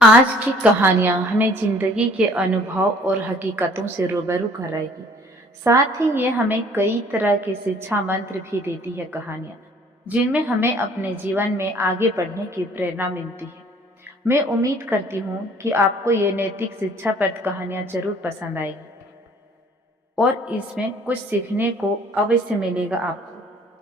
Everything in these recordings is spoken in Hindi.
आज की कहानियाँ हमें जिंदगी के अनुभव और हकीकतों से रूबरू कराएगी। साथ ही ये हमें कई तरह के शिक्षा मंत्र भी देती है कहानियाँ, जिनमें हमें अपने जीवन में आगे बढ़ने की प्रेरणा मिलती है। मैं उम्मीद करती हूँ कि आपको ये नैतिक शिक्षाप्रद कहानियाँ जरूर पसंद आएगी और इसमें कुछ सीखने को अवश्य मिलेगा आपको।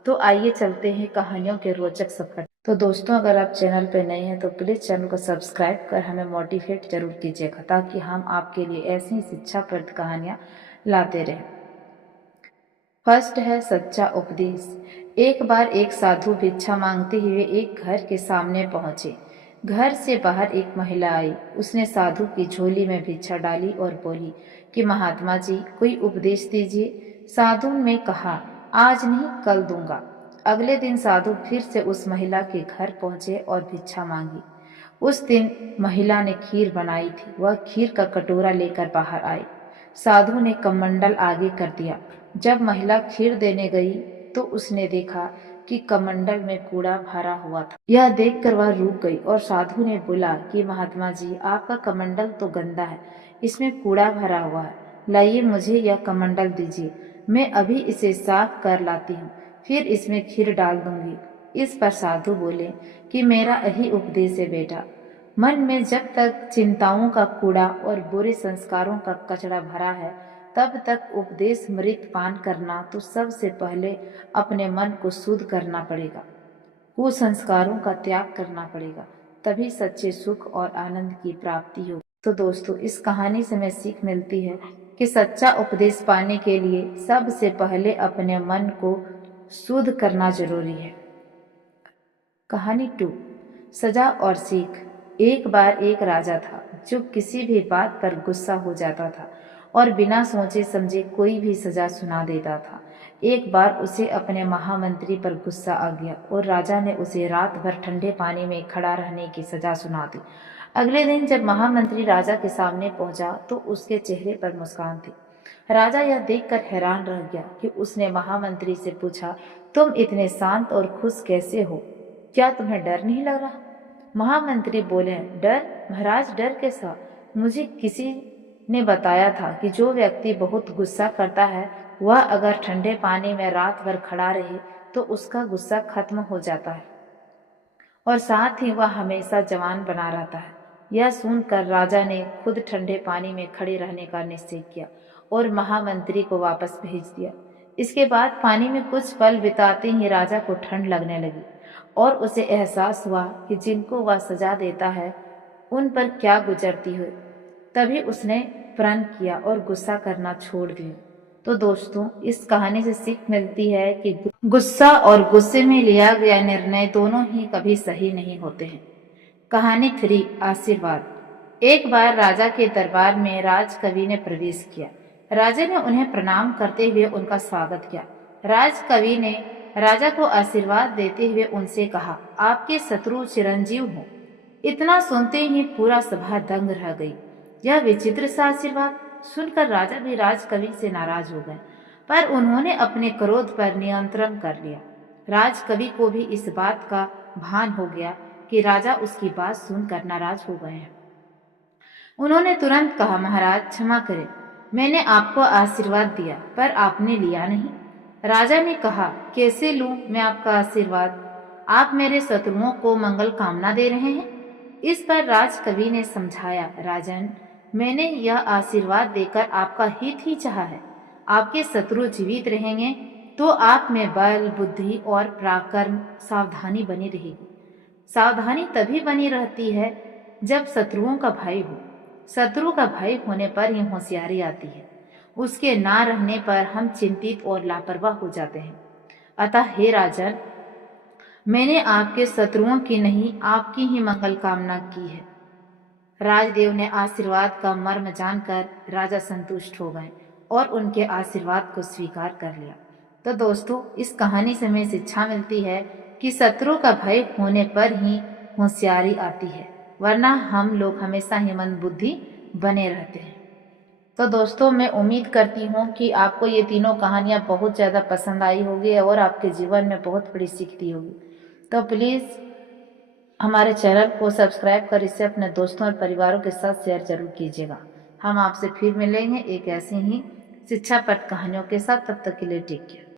तो आइए चलते हैं कहानियों के रोचक सफर। तो दोस्तों, अगर आप चैनल पर नए हैं तो प्लीज चैनल को सब्सक्राइब कर हमें मोटिवेट जरूर कीजिएगा, ताकि हम आपके लिए ऐसी ही शिक्षाप्रद कहानियां लाते रहें। फर्स्ट है सच्चा उपदेश। एक बार एक साधु भिक्षा मांगते हुए एक घर के सामने पहुंचे। घर से बाहर एक महिला आई। उसने साधु की झोली में भिक्षा डाली और बोली कि महात्मा जी, कोई उपदेश दीजिए। साधु ने कहा, आज नहीं, कल दूंगा। अगले दिन साधु फिर से उस महिला के घर पहुंचे और भिक्षा मांगी। उस दिन महिला ने खीर बनाई थी। वह खीर का कटोरा लेकर बाहर आई। साधु ने कमंडल आगे कर दिया। जब महिला खीर देने गई तो उसने देखा कि कमंडल में कूड़ा भरा हुआ था। यह देखकर वह रुक गई और साधु ने बोला कि महात्मा जी, आपका कमंडल तो गंदा है, इसमें कूड़ा भरा हुआ है। लाइए, मुझे यह कमंडल दीजिए, मैं अभी इसे साफ कर लाती हूँ, फिर इसमें खीर डाल दूंगी। इस पर साधु बोले कि मेरा यही उपदेश है बेटा, मन में जब तक चिंताओं का कूड़ा और बुरे संस्कारों का कचरा भरा है, तब तक उपदेश मृत पान करना तो सबसे पहले अपने मन को शुद्ध करना पड़ेगा, कुसंस्कारों का त्याग करना पड़ेगा, तभी सच्चे सुख और आनंद की प्राप्ति होगी। तो दोस्तों, इस कहानी से हमें सीख मिलती है कि सच्चा उपदेश पाने के लिए सबसे पहले अपने मन को शुद्ध करना जरूरी है। कहानी 2, सजा और सीख। एक बार एक राजा था जो किसी भी बात पर गुस्सा हो जाता था और बिना सोचे समझे कोई भी सजा सुना देता था। एक बार उसे अपने महामंत्री पर गुस्सा आ गया और राजा ने उसे रात भर ठंडे पानी में खड़ा रहने की सजा सुना दी। अगले दिन जब महामंत्री राजा के सामने पहुंचा तो उसके चेहरे पर मुस्कान थी। राजा यह देखकर हैरान रह गया कि उसने महामंत्री से पूछा, तुम इतने शांत और खुश कैसे हो? क्या तुम्हें डर नहीं लग रहा? महामंत्री बोले, डर? महाराज, डर कैसा? मुझे किसी ने बताया था कि जो व्यक्ति बहुत गुस्सा करता है वह अगर ठंडे पानी में रात भर खड़ा रहे तो उसका गुस्सा खत्म हो जाता है और साथ ही वह हमेशा जवान बना रहता है। यह सुनकर राजा ने खुद ठंडे पानी में खड़े रहने का निश्चय किया और महामंत्री को वापस भेज दिया। इसके बाद पानी में कुछ पल बिताते ही राजा को ठंड लगने लगी और उसे एहसास हुआ कि जिनको वह सजा देता है उन पर क्या गुजरती हो। तभी उसने प्रण किया और गुस्सा करना छोड़ दिया। तो दोस्तों, इस कहानी से सीख मिलती है कि गुस्सा और गुस्से में लिया गया निर्णय दोनों ही कभी सही नहीं होते हैं। कहानी 3, आशीर्वाद। एक बार राजा के दरबार में राजकवि ने प्रवेश किया। राजा ने उन्हें प्रणाम करते हुए उनका स्वागत किया। राजकवि ने राजा को आशीर्वाद देते हुए उनसे कहा, आपके शत्रु चिरंजीव हो। इतना सुनते ही पूरा सभा दंग रह गई। यह विचित्र सा आशीर्वाद सुनकर राजा भी राजकवि से नाराज हो गए, पर उन्होंने अपने क्रोध पर नियंत्रण कर लिया। राजकवि को भी इस बात का भान हो गया कि राजा उसकी बात सुनकर नाराज हो गए हैं। उन्होंने तुरंत कहा, महाराज क्षमा करें, मैंने आपको आशीर्वाद दिया पर आपने लिया नहीं। राजा ने कहा, कैसे लूं मैं आपका आशीर्वाद? आप मेरे शत्रुओं को मंगल कामना दे रहे हैं। इस पर राजकवि ने समझाया, राजन, मैंने यह आशीर्वाद देकर आपका हित ही चाहा है। आपके शत्रु जीवित रहेंगे तो आप में बल, बुद्धि और पराक्रम, सावधानी बनी रहेगी। सावधानी तभी बनी रहती है जब शत्रुओं का भय हो। शत्रु का भय होने पर ही होशियारी आती है। उसके ना रहने पर हम चिंतित और लापरवाह हो जाते हैं। अतः हे राजन, मैंने आपके शत्रुओं की नहीं, आपकी ही मंगल कामना की है। राजदेव ने आशीर्वाद का मर्म जानकर राजा संतुष्ट हो गए और उनके आशीर्वाद को स्वीकार कर लिया। तो दोस्तों, इस कहानी से हमें शिक्षा मिलती है कि शत्रु का भय होने पर ही होशियारी आती है, वरना हम लोग हमेशा ही मंद बुद्धि बने रहते हैं। तो दोस्तों, मैं उम्मीद करती हूँ कि आपको ये तीनों कहानियाँ बहुत ज़्यादा पसंद आई होगी और आपके जीवन में बहुत बड़ी सीख दी होगी। तो प्लीज़ हमारे चैनल को सब्सक्राइब कर इसे अपने दोस्तों और परिवारों के साथ शेयर जरूर कीजिएगा। हम आपसे फिर मिलेंगे एक ऐसी ही शिक्षाप्रद कहानियों के साथ। तब तक के लिए टेक केयर।